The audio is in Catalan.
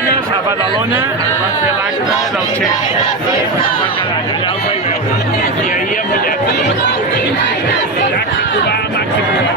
setmanes a Badalona es va fer l'acte del Che. Va quedar allà el vaig veure. I ahir a Mollet. Maxi Cubà. Vaig veient.